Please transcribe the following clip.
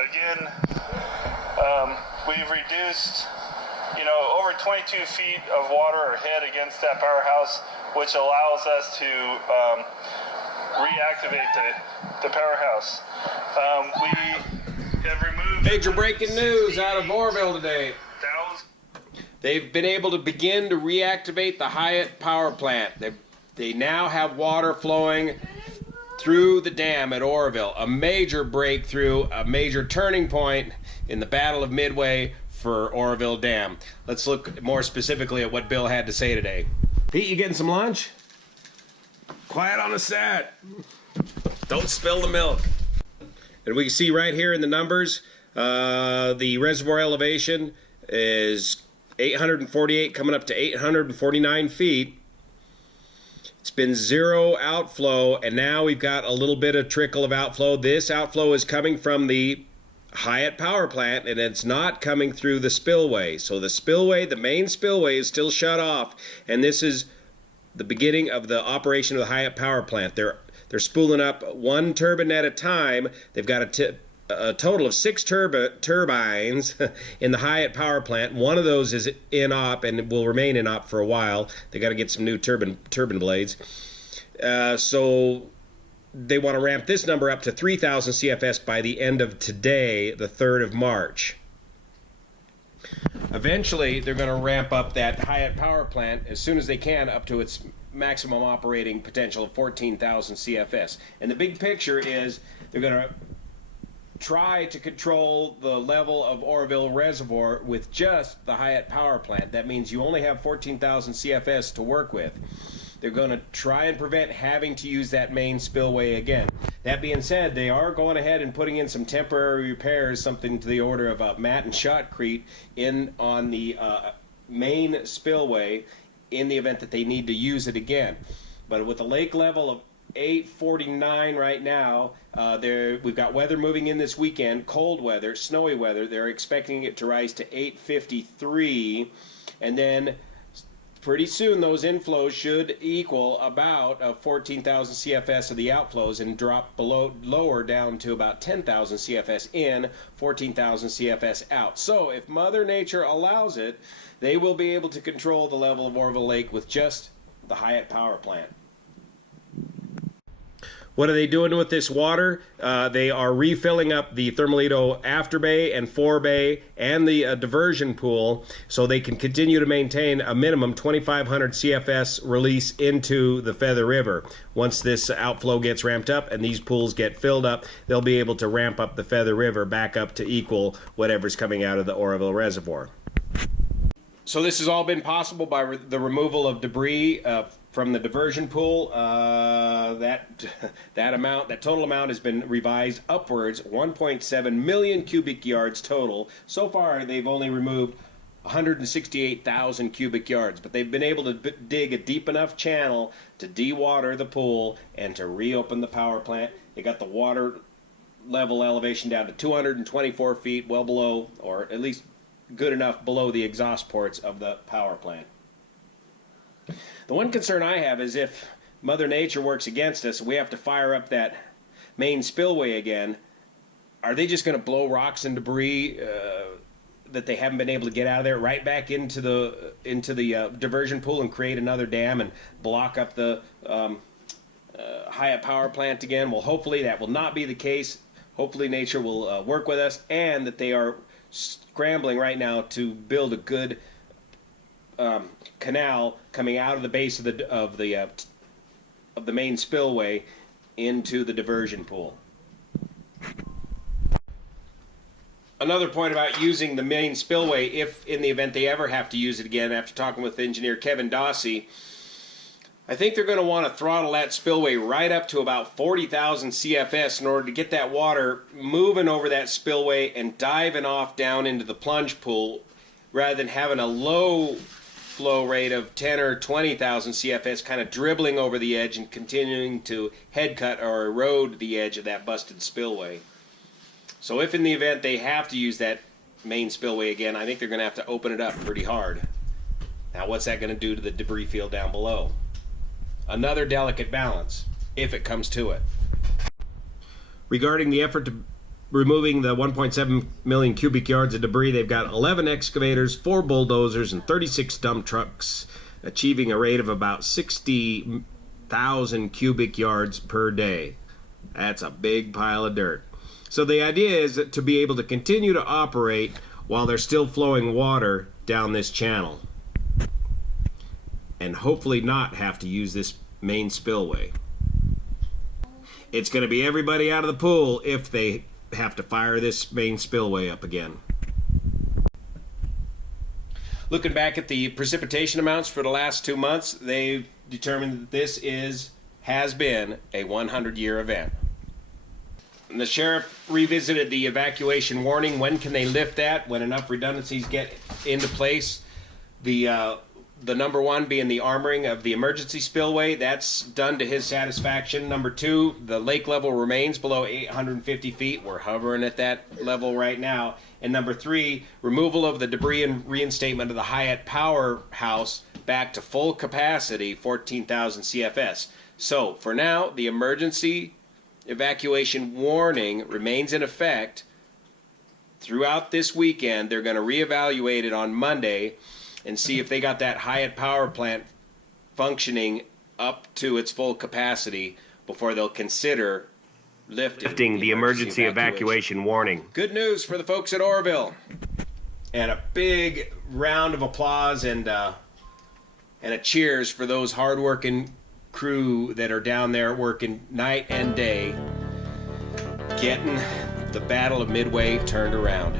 Again, we've reduced, over 22 feet of water or head against that powerhouse, which allows us to reactivate the powerhouse. We have removed... Major breaking news out of Oroville today. They've been able to begin to reactivate the Hyatt power plant. They now have water flowing through the dam at Oroville. A major breakthrough, a major turning point in the Battle of Midway for Oroville Dam. Let's look more specifically at what Bill had to say today. Pete, you getting some lunch? Quiet on the set. Don't spill the milk. And we can see right here in the numbers, the reservoir elevation is 848 coming up to 849 feet. It's been zero outflow, and now we've got a little bit of trickle of outflow. This outflow is coming from the Hyatt power plant, and it's not coming through the spillway. So the spillway, the main spillway, is still shut off, and this is the beginning of the operation of the Hyatt power plant. They're spooling up one turbine at a time. They've got a total of 6 turbines in the Hyatt power plant. One of those is in op and will remain in op for a while. They got to get some new turbine blades. So they want to ramp this number up to 3,000 CFS by the end of today, the 3rd of March. Eventually, they're going to ramp up that Hyatt power plant as soon as they can up to its maximum operating potential of 14,000 CFS. And the big picture is they're going to try to control the level of Oroville Reservoir with just the Hyatt power plant. That means you only have 14,000 CFS to work with. They're going to try and prevent having to use that main spillway again. That being said, they are going ahead and putting in some temporary repairs, something to the order of mat and shotcrete in on the main spillway in the event that they need to use it again. But with a lake level of 849 right now, we've got weather moving in this weekend, cold weather, snowy weather. They're expecting it to rise to 853, and then pretty soon those inflows should equal about 14,000 CFS of the outflows and drop lower down to about 10,000 CFS in, 14,000 CFS out. So if Mother Nature allows it, they will be able to control the level of Oroville Lake with just the Hyatt power plant. What are they doing with this water? They are refilling up the Thermalito afterbay and forebay and the diversion pool so they can continue to maintain a minimum 2,500 CFS release into the Feather River. Once this outflow gets ramped up and these pools get filled up, they'll be able to ramp up the Feather River back up to equal whatever's coming out of the Oroville Reservoir. So this has all been possible by the removal of debris from the diversion pool. That total amount has been revised upwards, 1.7 million cubic yards total. So far, they've only removed 168,000 cubic yards, but they've been able to dig a deep enough channel to dewater the pool and to reopen the power plant. They got the water level elevation down to 224 feet, well below, or at least good enough below the exhaust ports of the power plant. The one concern I have is if Mother Nature works against us, we have to fire up that main spillway again. Are they just going to blow rocks and debris that they haven't been able to get out of there right back into the diversion pool and create another dam and block up the Hyatt power plant again? Well, hopefully that will not be the case. Hopefully nature will work with us, and that they are scrambling right now to build a good canal coming out of the base of the main spillway into the diversion pool. Another point about using the main spillway, if in the event they ever have to use it again, after talking with engineer Kevin Dossie, I think they're going to want to throttle that spillway right up to about 40,000 CFS in order to get that water moving over that spillway and diving off down into the plunge pool, rather than having a low flow rate of 10 or 20,000 CFS kind of dribbling over the edge and continuing to head cut or erode the edge of that busted spillway. So if in the event they have to use that main spillway again, I think they're going to have to open it up pretty hard. Now what's that going to do to the debris field down below? Another delicate balance, if it comes to it. Regarding the effort to removing the 1.7 million cubic yards of debris. They've got 11 excavators, 4 bulldozers, and 36 dump trucks, achieving a rate of about 60,000 cubic yards per day. That's a big pile of dirt. So the idea is to be able to continue to operate while there's still flowing water down this channel, and hopefully not have to use this main spillway. It's going to be everybody out of the pool if they have to fire this main spillway up again. Looking back at the precipitation amounts for the last 2 months, they've determined that this has been a 100-year event. And the sheriff revisited the evacuation warning. When can they lift that? When enough redundancies get into place. The number one being the armoring of the emergency spillway. That's done to his satisfaction. Number two, the lake level remains below 850 feet. We're hovering at that level right now. And number three, removal of the debris and reinstatement of the Hyatt powerhouse back to full capacity, 14,000 CFS. So for now, the emergency evacuation warning remains in effect throughout this weekend. They're going to reevaluate it on Monday and see if they got that Hyatt power plant functioning up to its full capacity before they'll consider lifting the emergency evacuation warning. Good news for the folks at Oroville. And a big round of applause and a cheers for those hard-working crew that are down there working night and day, getting the Battle of Midway turned around.